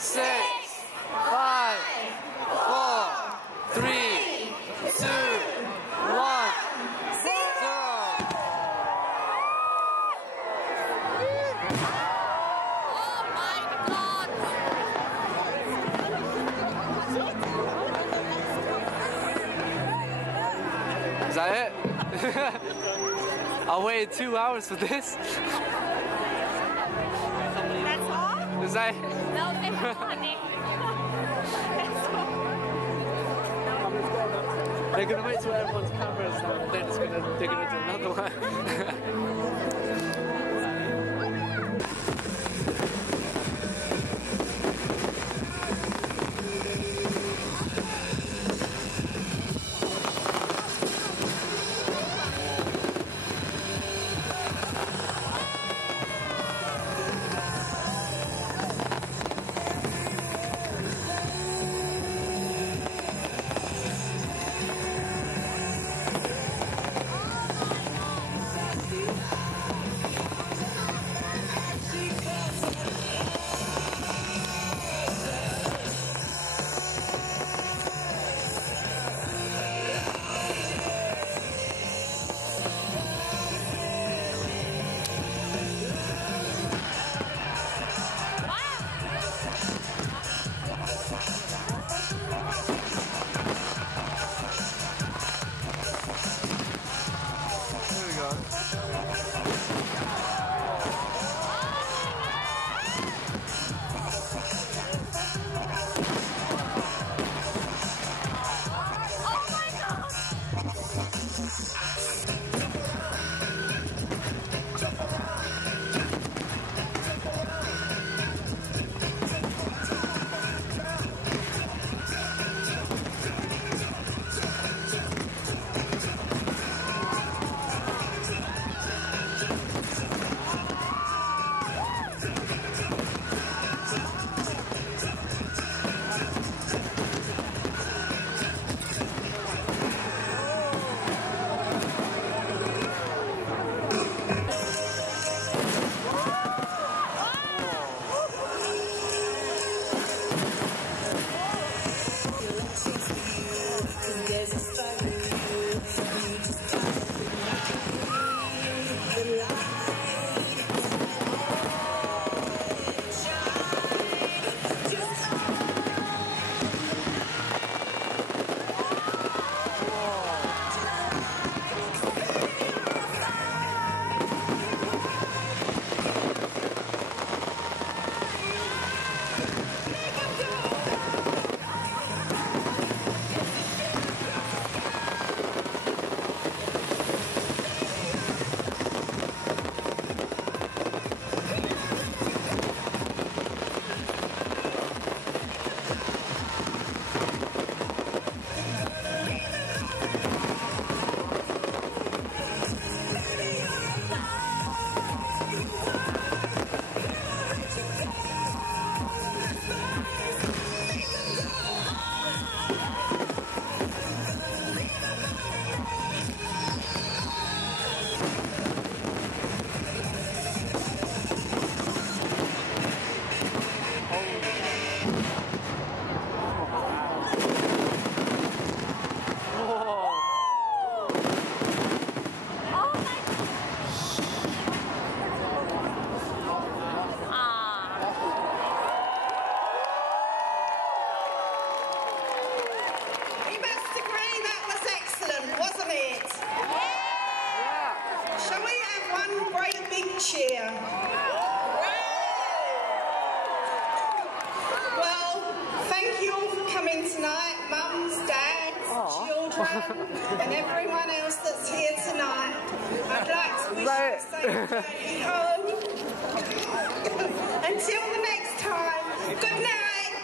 6, 5, 4, 3, 2, 1, 0. Oh my God! Is that it? I waited 2 hours for this. That's all? Is that? No, it's funny. They're gonna wait till everyone's cameras and then they're gonna do another one. Cheer. Well, thank you all for coming tonight, mums, dads, children, and everyone else that's here tonight. I'd like to wish you a safe journey home. Until the next time, good night.